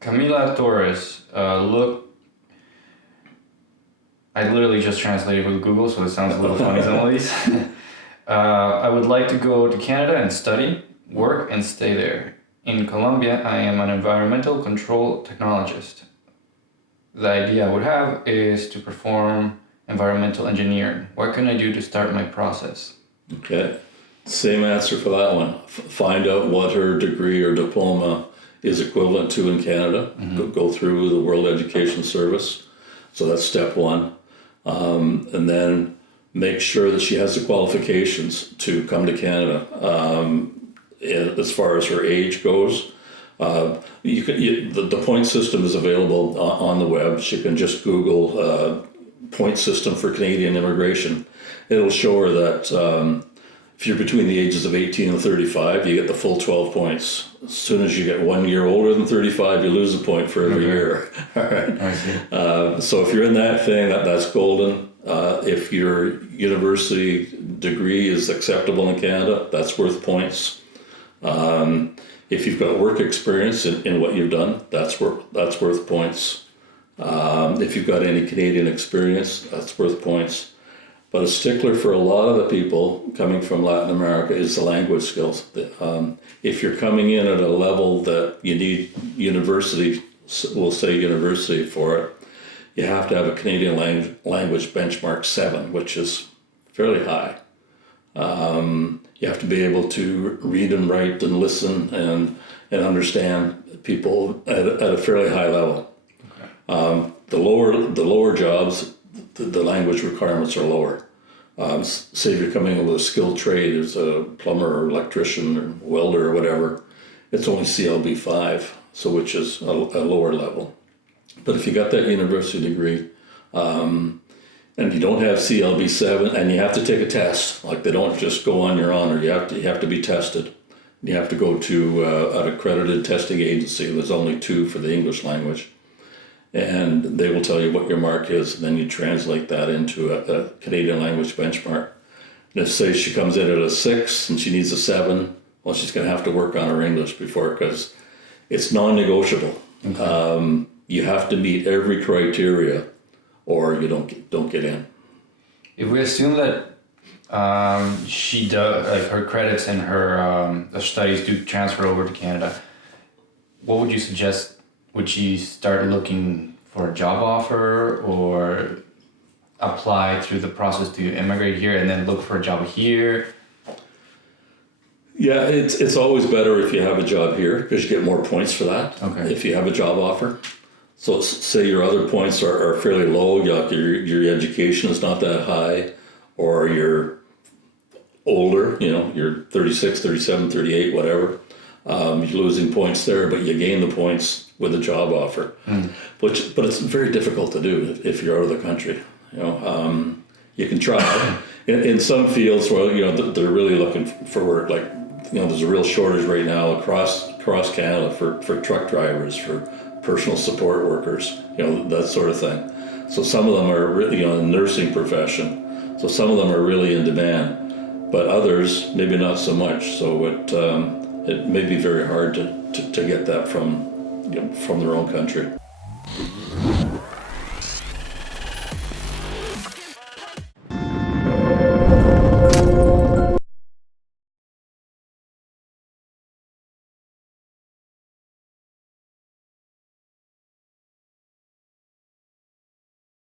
Camila Torres, look, I literally just translated with Google, so it sounds a little funny, some of these. I would like to go to Canada and study, work, and stay there. In Colombia, I am an environmental control technologist. The idea I would have is to perform environmental engineering. What can I do to start my process? Okay, same answer for that one. Find out what her degree or diploma is equivalent to in Canada. Go through the World Education Service. So that's step one. And then make sure that she has the qualifications to come to Canada. As far as her age goes, the point system is available on the web. She can just Google point system for Canadian immigration. It'll show her that if you're between the ages of 18 and 35, you get the full 12 points. As soon as you get 1 year older than 35, you lose a point for every year. All right. I see. So if you're in that thing, that's golden. If your university degree is acceptable in Canada, that's worth points. If you've got work experience in what you've done, that's worth points. If you've got any Canadian experience, that's worth points. But a stickler for a lot of the people coming from Latin America is the language skills. If you're coming in at a level that you need university, we'll say university for it, you have to have a Canadian language benchmark 7, which is fairly high. You have to be able to read and write and listen and understand people at a fairly high level. Okay. The lower jobs, the language requirements are lower. Say if you're coming in with a skilled trade as a plumber or electrician or welder or whatever, it's only CLB 5, so which is a lower level. But if you got that university degree, and you don't have CLB 7, and you have to take a test, like they don't just go on your honor, you have to be tested. You have to go to an accredited testing agency. There's only 2 for the English language. And they will tell you what your mark is, and then you translate that into a Canadian language benchmark. And if, say, she comes in at a 6 and she needs a 7, well, she's going to have to work on her English before, because it's non-negotiable. Okay. You have to meet every criteria, or you don't get in. If we assume that she does, like her credits and her studies do transfer over to Canada, what would you suggest? Would she start looking for a job offer or apply through the process to immigrate here and then look for a job here? Yeah, it's always better if you have a job here, because you get more points for that. Okay. If you have a job offer. So say your other points are fairly low, your education is not that high, or you're older, you're 36, 37, 38, whatever. You're losing points there, but you gain the points with a job offer. But it's very difficult to do if you're out of the country. You can try. In some fields where they're really looking for work, like there's a real shortage right now across Canada for truck drivers, for personal support workers, that sort of thing. So some of them are really, the nursing profession. So some of them are really in demand, but others maybe not so much. So it may be very hard to get that from their own country.